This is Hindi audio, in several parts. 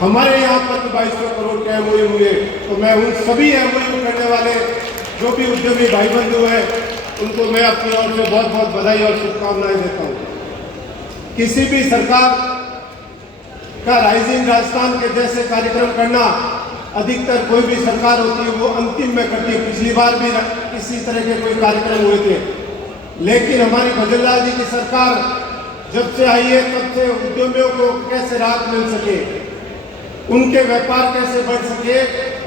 हमारे यहाँ पर 2200 करोड़ के एमओयू हुए, तो मैं उन सभी एमओयू करने वाले जो भी उद्यमी भाई बंधु हैं उनको मैं अपनी ओर से बहुत बहुत बधाई और शुभकामनाएं देता हूँ। किसी भी सरकार का राइजिंग राजस्थान के जैसे कार्यक्रम करना अधिकतर कोई भी सरकार होती है वो अंतिम में करती है। पिछली बार भी इसी तरह के कोई कार्यक्रम हुए थे, लेकिन हमारी भजनलाल जी की सरकार जब से आई है तब से उद्यमियों को कैसे राहत मिल सके, उनके व्यापार कैसे बढ़ सके,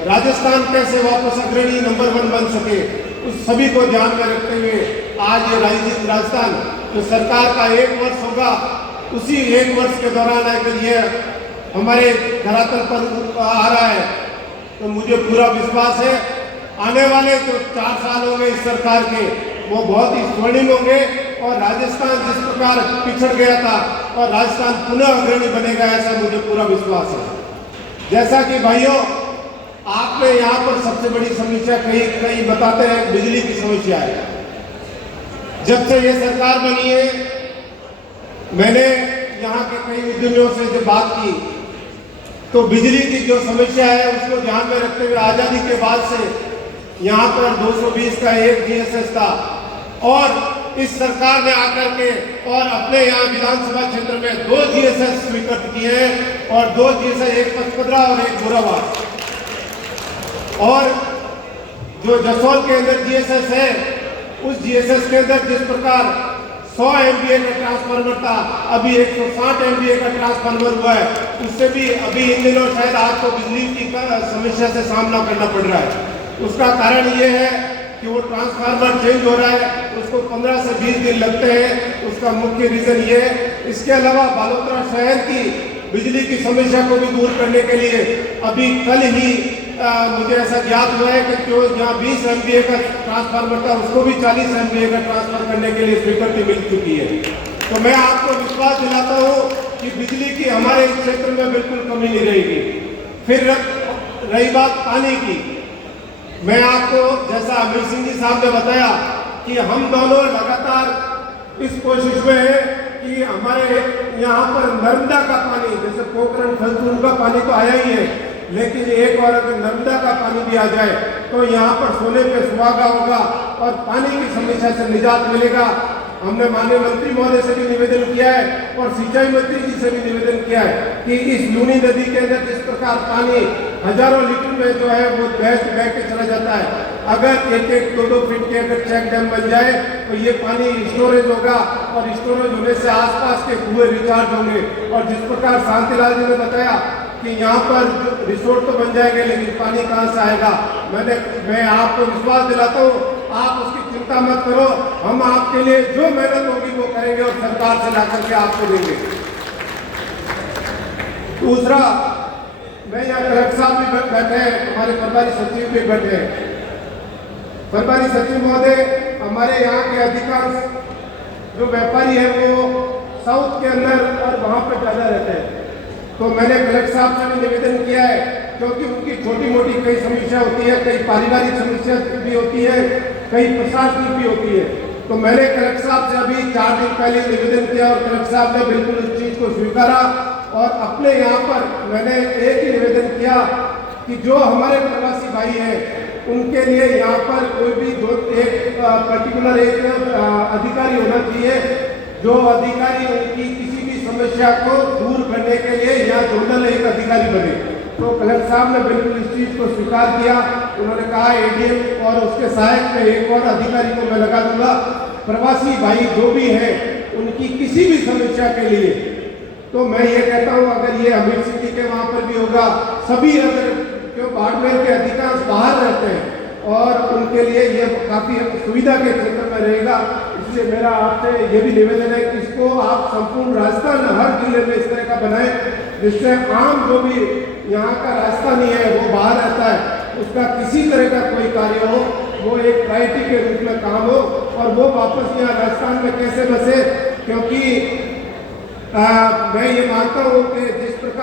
राजस्थान कैसे वापस अग्रणी नंबर 1 बन सके, उस सभी को ध्यान में रखते हुए आज ये राइजिंग राजस्थान जो सरकार का 1 वर्ष होगा, उसी 1 वर्ष के दौरान अगर ये हमारे धरातल पर आ रहा है तो मुझे पूरा विश्वास है आने वाले जो 4 साल होंगे इस सरकार के वो बहुत ही स्वर्णिम होंगे और राजस्थान जिस प्रकार पिछड़ गया था और राजस्थान पुनः अग्रणी बनेगा, ऐसा मुझे पूरा विश्वास है। जैसा कि भाइयों आपने यहाँ पर सबसे बड़ी समस्या कहीं बताते हैं बिजली की समस्या है। जब से ये सरकार बनी है मैंने यहाँ के कई उद्यमियों से जब बात की तो बिजली की जो समस्या है उसको ध्यान में रखते हुए आजादी के बाद से यहाँ पर 220 का एक जीएसएस था और इस सरकार ने आकर के और अपने यहाँ विधानसभा क्षेत्र में 2 जीएसएस स्वीकृत किए हैं और 2 जीएसएस, एक पचपदरा और एक गोराबाद। और जो जसोल के अंदर जीएसएस है उस जीएसएस के अंदर जिस प्रकार 100 MVA का ट्रांसफार्मर था अभी 160 MVA का ट्रांसफार्मर हुआ है, उससे भी अभी इन दिनों शायद आपको बिजली की समस्या से सामना करना पड़ रहा है। उसका कारण ये है कि वो ट्रांसफार्मर चेंज हो रहा है, उसको 15 से 20 दिन लगते हैं, उसका मुख्य रीजन ये है। इसके अलावा बालोतरा शहर की बिजली की समस्या को भी दूर करने के लिए अभी कल ही मुझे ऐसा ज्ञात हुआ है कि जो जहाँ 20 MVA का ट्रांसफार्मर था उसको भी 40 MVA का ट्रांसफर करने के लिए स्वीकृति मिल चुकी है। तो मैं आपको विश्वास दिलाता हूँ कि बिजली की हमारे इस क्षेत्र में बिल्कुल कमी नहीं रहेगी। फिर रही बात पानी की, मैं आपको जैसा अमीर सिंह जी साहब ने बताया कि हम दोनों लगातार इस कोशिश में है कि हमारे यहाँ पर नर्मदा का पानी, जैसे पोखरण खलसून का पानी तो आया ही है, लेकिन एक और अगर नर्मदा का पानी भी आ जाए तो यहाँ पर सोने पे सुहागा होगा और पानी की समस्या से निजात मिलेगा। हमने माननीय मंत्री महोदय से भी निवेदन किया है और सिंचाई मंत्री जी से भी निवेदन किया है कि इस लूनी नदी के अंदर जिस प्रकार पानी हजारों लीटर में जो है वो बह के चला जाता है, अगर 1-1, 2-2 फीट के अगर चेक डैम बन जाए तो ये पानी स्टोरेज होगा और स्टोरेज होने से आसपास के कुएं रिचार्ज होंगे। और जिस प्रकार शांतिलाल जी ने बताया कि यहाँ पर रिसोर्ट तो बन जाएंगे लेकिन पानी कहाँ से आएगा, मैं आपको विश्वास दिलाता हूँ आप उसकी चिंता मत करो, हम आपके लिए जो मेहनत होगी वो करेंगे और सरकार से लाकर के आपको देंगे। दूसरा, मैं यहाँ कलेक्टर साहब भी बैठे हैं, हमारे प्रभारी सचिव भी बैठे हैं। प्रभारी सचिव महोदय, हमारे यहाँ के अधिकांश जो व्यापारी है वो साउथ के अंदर और वहाँ पर ज़्यादा रहते हैं, तो मैंने कलेक्टर साहब से भी निवेदन किया है क्योंकि उनकी छोटी मोटी कई समस्या होती है, कई पारिवारिक समस्या भी होती है, कई प्रशासनिक भी होती है। तो मैंने कलेक्टर साहब से अभी 4 दिन पहले निवेदन किया और कलेक्टर साहब ने बिल्कुल इस चीज़ को स्वीकारा और अपने यहाँ पर मैंने एक ही निवेदन किया कि जो हमारे प्रवासी भाई हैं उनके लिए यहाँ पर कोई भी एक पर्टिकुलर एक अधिकारी होना चाहिए जो अधिकारी उनकी किसी भी समस्या को दूर करने के लिए यहाँ जोनल एक अधिकारी बने। तो कलेक्टर साहब ने बिल्कुल इस चीज़ को स्वीकार किया। उन्होंने कहा एडीएम और उसके सहायक में एक और अधिकारी को मैं लगा दूंगा। प्रवासी भाई जो भी हैं उनकी किसी भी समस्या के लिए, तो मैं ये कहता हूँ अगर ये अमीर सिंह जी के वहाँ पर भी होगा, सभी अगर क्यों बाड़मेर के अधिकांश बाहर रहते हैं और उनके लिए ये काफ़ी सुविधा के क्षेत्र में रहेगा। इसलिए मेरा आपसे ये भी निवेदन है कि इसको आप संपूर्ण राजस्थान हर जिले में इस तरह का बनाएं जिससे आम जो भी यहाँ का राजस्थानी है वो बाहर रहता है उसका किसी तरह का कोई कार्य हो वो एक प्रायोरिटी के रूप में काम हो और वो वापस यहाँ राजस्थान में कैसे बसे। क्योंकि मैं ये मानता हूँ कि जिस प्रकार